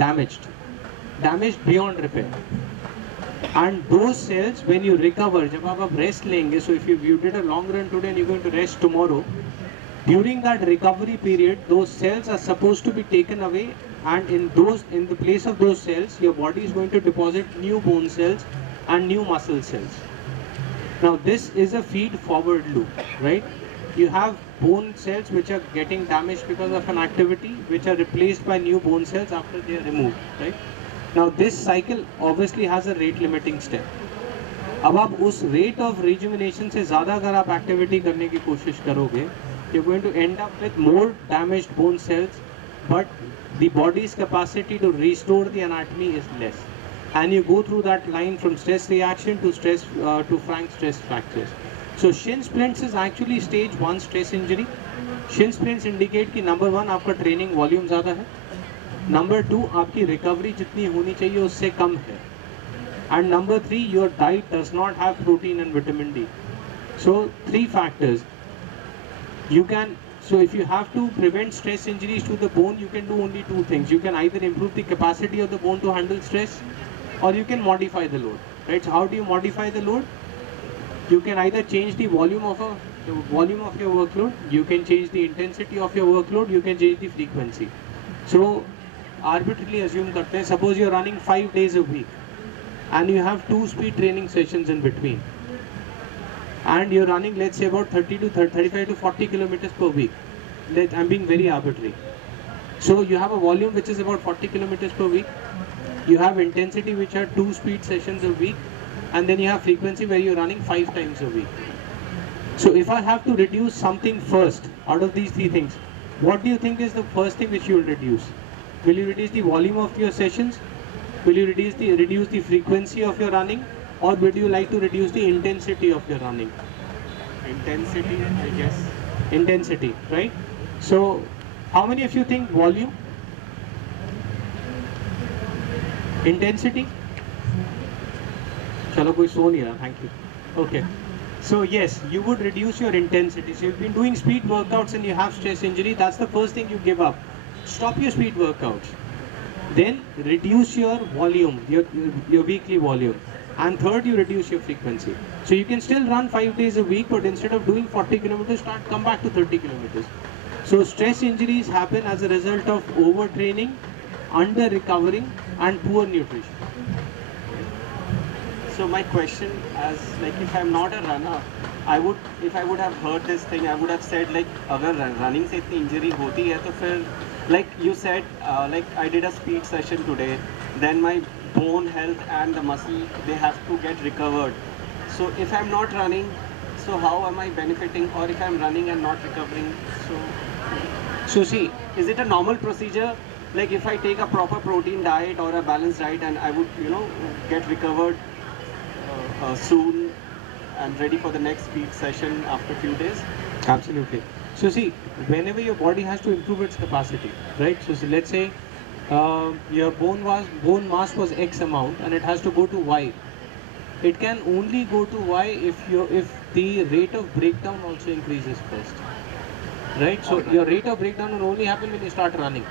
damaged beyond repair. And those cells, when you recover, जब आप rest लेंगे, so if you did a long run today and you're going to rest tomorrow, during that recovery period, those cells are supposed to be taken away, and in the place of those cells, your body is going to deposit new bone cells and new muscle cells. Now this is a feed forward loop, right? You have bone cells which are getting damaged because of an activity, which are replaced by new bone cells after they are removed, right? Now this cycle obviously has a rate limiting step. अब आप उस rate of rejuvenation से ज़्यादा अगर आप activity करने की कोशिश करोगे, you're going to end up with more damaged bone cells, but the body's capacity to restore the anatomy is less. And you go through that line from stress reaction to frank stress fractures. So shin splints is actually stage 1 stress injury. Shin splints indicate कि number 1 आपका training volume ज़्यादा है, number 2 आपकी recovery जितनी होनी चाहिए उससे कम है, and number 3 your diet does not have protein and vitamin D. So 3 factors. So if you have to prevent stress injuries to the bone, you can do only 2 things. You can either improve the capacity of the bone to handle stress, or you can modify the load, right? So how do you modify the load? You can either change the volume of your workload, you can change the intensity of your workload, you can change the frequency. So arbitrarily assume करते हैं, suppose you're running 5 days a week and you have 2 speed training sessions in between, and you're running, let's say, about 35 to 40 kilometers per week. I'm being very arbitrary. So you have a volume which is about 40 kilometers per week, you have intensity which are 2 speed sessions a week, and then you have frequency where you're running 5 times a week. So if I have to reduce something first out of these 3 things, what do you think is the first thing which you will reduce? Will you reduce the volume of your sessions? Will you reduce the frequency of your running? Or would you like to reduce the intensity of your running? Intensity, I guess. Intensity, right? So how many of you think volume? Intensity? Chalo koi so nahi raha, thank you. Okay. So yes, you would reduce your intensity. So you've been doing speed workouts and you have stress injury, that's the first thing you give up. Stop your speed workouts. Then reduce your volume, your weekly volume. And third, you reduce your frequency. So you can still run 5 days a week, but instead of doing 40 kilometers, come back to 30 kilometers. So stress injuries happen as a result of overtraining, under recovering, and poor nutrition. So my question, as like, if I'm not a runner, if I would have heard this thing, I would have said like, अगर running से इतनी injury होती है तो फिर, like you said, like I did a speed session today, then my bone health and the muscle, they have to get recovered. So if I'm not running, so how am I benefiting? Or if I'm running and not recovering, so see, is it a normal procedure? Like if I take a proper protein diet or a balanced diet, and I would, get recovered soon and ready for the next speed session after a few days? Absolutely. So see, whenever your body has to improve its capacity, right? So let's say your bone mass was X amount and it has to go to Y. It can only go to Y if the rate of breakdown also increases first, right? So your rate of breakdown will only happen when you start running,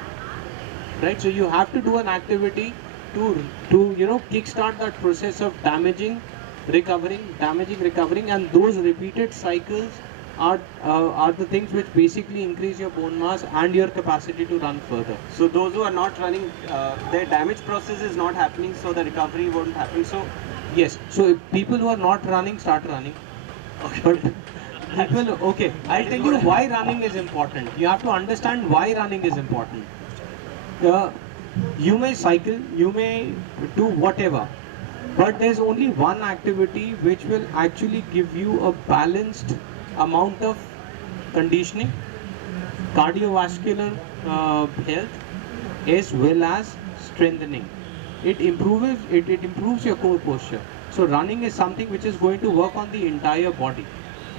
right? So you have to do an activity to kickstart that process of damaging, recovering, and those repeated cycles are the things which basically increase your bone mass and your capacity to run further. So those who are not running, their damage process is not happening, so the recovery won't happen. So yes, so if people who are not running start running. Okay. But okay, I'll tell you why running is important. You have to understand why running is important. You may cycle, you may do whatever, but there's only one activity which will actually give you a balanced amount of conditioning, cardiovascular health, as well as strengthening. It improves your core posture. So running is something which is going to work on the entire body,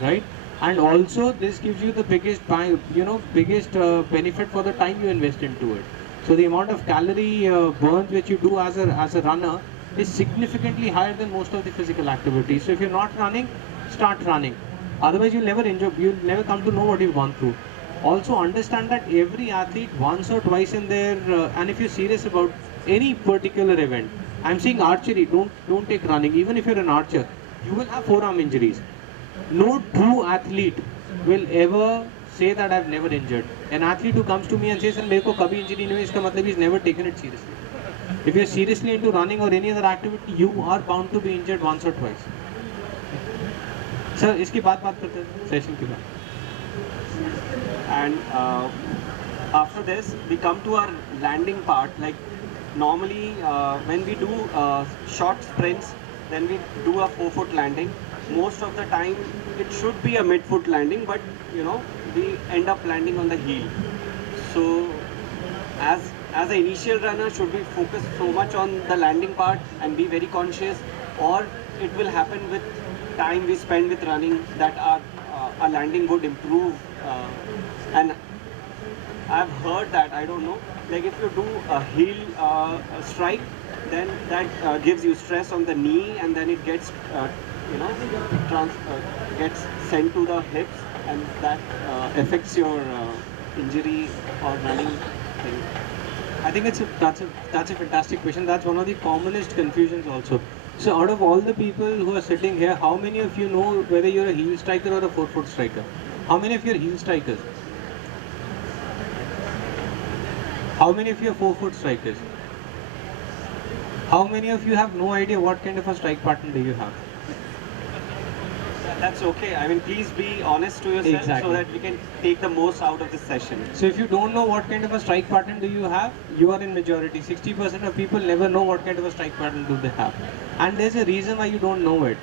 right? And also this gives you the biggest benefit for the time you invest into it. So the amount of calorie burns which you do as a runner is significantly higher than most of the physical activities. So if you're not running, start running. Otherwise you'll never come to know what you've gone through. Also understand that every athlete once or twice in their and if you're serious about any particular event. I'm saying archery, don't take running. Even if you're an archer, you will have forearm injuries. No true athlete will ever say that I've never injured. An athlete who comes to me and says, "Sir, मेरे को कभी injury नहीं हुई," इसका मतलब he's never taken it seriously. If you're seriously into running or any other activity, you are bound to be injured once or twice. Sir इसकी बात करते हैं सेशन की बात. And after this, we come to our landing part. Like normally, when we do short sprints, then we do a 4-foot landing. Most of the time, it should be a mid-foot landing, but you know, we end up landing on the heel. So, as an initial runner, should we focus so much on the landing part and be very conscious, or it will happen with time we spend with running that our landing would improve. And I've heard that, I don't know, like if you do a heel strike, then that gives you stress on the knee, and then it gets gets sent to the hips, and that affects your injury or running thing. I think that's a fantastic question. That's one of the commonest confusions also. So out of all the people who are sitting here, how many of you know whether you're a heel striker or a 4-foot striker? How many of you are heel strikers? How many of you are 4-foot strikers? How many of you have no idea what kind of a strike pattern do you have? That's okay. I mean, please be honest to yourself so that we can take the most out of this session. So if you don't know what kind of a strike pattern do you have, you are in majority. 60% of people never know what kind of a strike pattern do they have. And there's a reason why you don't know it.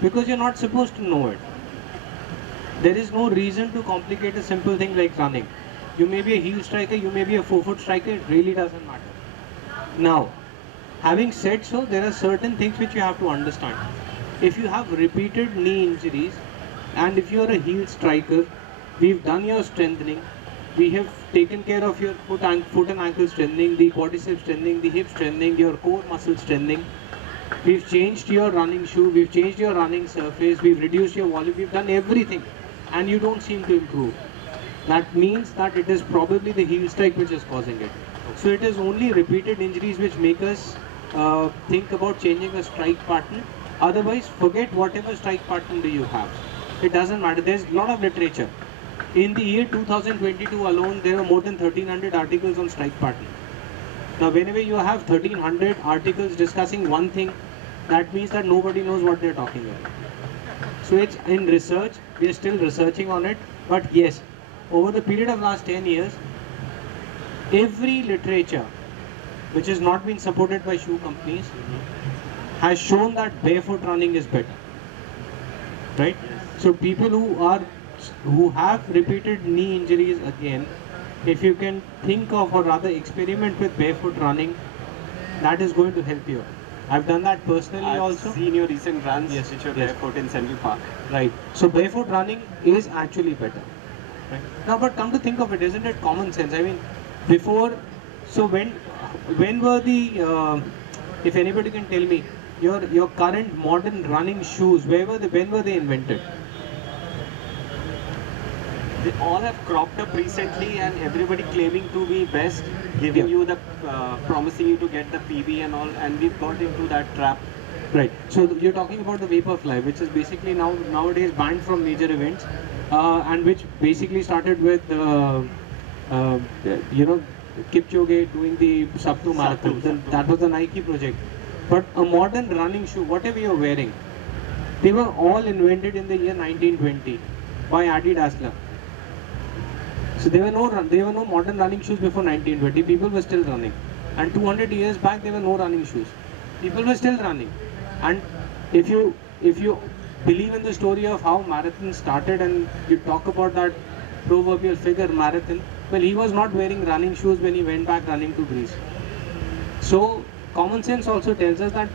Because you're not supposed to know it. There is no reason to complicate a simple thing like running. You may be a heel striker, you may be a 4-foot striker, it really doesn't matter. Now, having said so, there are certain things which you have to understand. If you have repeated knee injuries, and if you are a heel striker, we've done your strengthening, we have taken care of your foot and ankle strengthening, the quadricep strengthening, the hip strengthening, your core muscle strengthening. We've changed your running shoe, we've changed your running surface, we've reduced your volume, we've done everything, and you don't seem to improve. That means that it is probably the heel strike which is causing it. So it is only repeated injuries which make us think about changing a strike pattern. Otherwise, forget whatever strike pattern do you have. It doesn't matter. There's a lot of literature. In the year 2022 alone, there are more than 1300 articles on strike pattern. Now, whenever you have 1300 articles discussing one thing, that means that nobody knows what they're talking about. So it's in research, we are still researching on it, but yes, over the period of last 10 years, every literature which has not been supported by shoe companies has shown that barefoot running is better, right? So people who have repeated knee injuries again, if you can think of or rather experiment with barefoot running, that is going to help you. I've done that personally also. I've seen your recent runs, Yes, which are yes. barefoot in Central Park. Right. So barefoot running is actually better. Right. Now, but come to think of it, isn't it common sense? I mean, before, so when were the, if anybody can tell me, your current modern running shoes, when were they invented? They all have cropped up recently, and everybody claiming to be best, giving you the, promising you to get the PB and all, and we've got into that trap. Right. So you're talking about the Vaporfly, which is basically nowadays banned from major events, and which basically started with Kipchoge doing the Sub-2 marathon. That was the Nike project. But a modern running shoe, whatever you're wearing, they were all invented in the year 1920 by Adi Dassler. So there were no modern running shoes before 1920. People were still running, and 200 years back there were no running shoes. People were still running, and if you believe in the story of how marathon started, and you talk about that proverbial figure marathon, well, he was not wearing running shoes when he went back running to Greece. So common sense also tells us that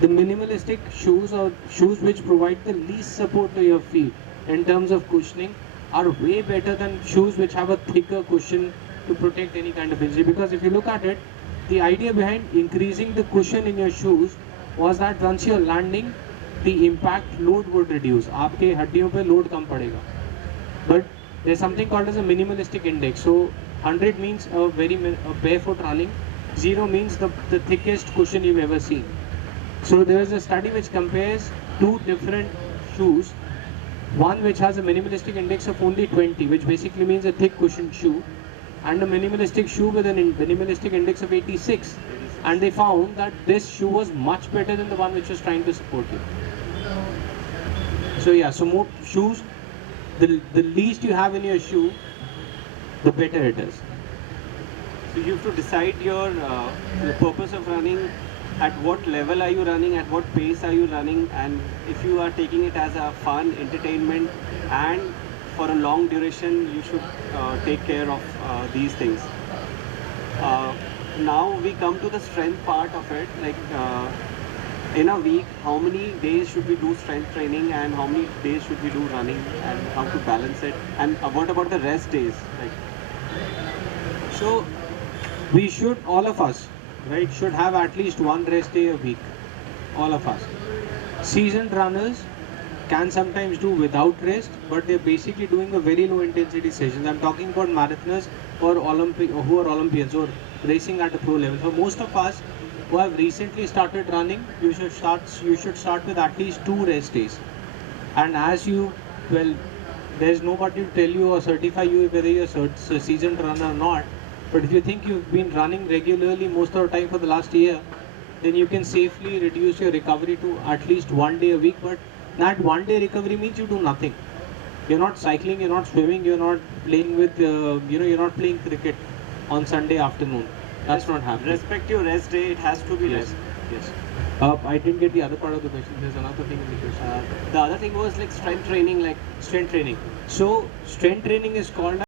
the minimalistic shoes, or shoes which provide the least support to your feet in terms of cushioning, are way better than shoes which have a thicker cushion to protect any kind of injury. Because if you look at it, the idea behind increasing the cushion in your shoes was that once you're landing, the impact load would reduce. आपके हड्डियों पे load कम पड़ेगा. But there's something called as a minimalistic index. So 100 means a barefoot running Zero means the thickest cushion you've ever seen. So there is a study which compares two different shoes. One which has a minimalistic index of only 20, which basically means a thick cushioned shoe, and a minimalistic shoe with an minimalistic index of 86. And they found that this shoe was much better than the one which was trying to support you. So yeah, so more shoes, the least you have in your shoe, the better it is. So you have to decide the purpose of running. At what level are you running? At what pace are you running? And if you are taking it as a fun entertainment and for a long duration, you should take care of these things. Now we come to the strength part of it. Like in a week, how many days should we do strength training and how many days should we do running and how to balance it? And what about the rest days? Like, So we should, all of us, right, should have at least one rest day a week. All of us. Seasoned runners can sometimes do without rest, but they're basically doing a very low intensity sessions. I'm talking about marathoners or who are Olympians or racing at a pro level. For most of us who have recently started running, you should start with at least 2 rest days. And as you, well, there's nobody to tell you or certify you whether you're a seasoned runner or not. But if you think you've been running regularly most of the time for the last year, then you can safely reduce your recovery to at least 1 day a week. But that 1 day recovery means you do nothing. You're not cycling, you're not swimming, you're not playing with, you're not playing cricket on Sunday afternoon. That's not happening. respect your rest day. It has to be Yes, rest. yes. I didn't get the other part of the question. There's another thing in the question. The other thing was like strength training. Like Strength training. So strength training is called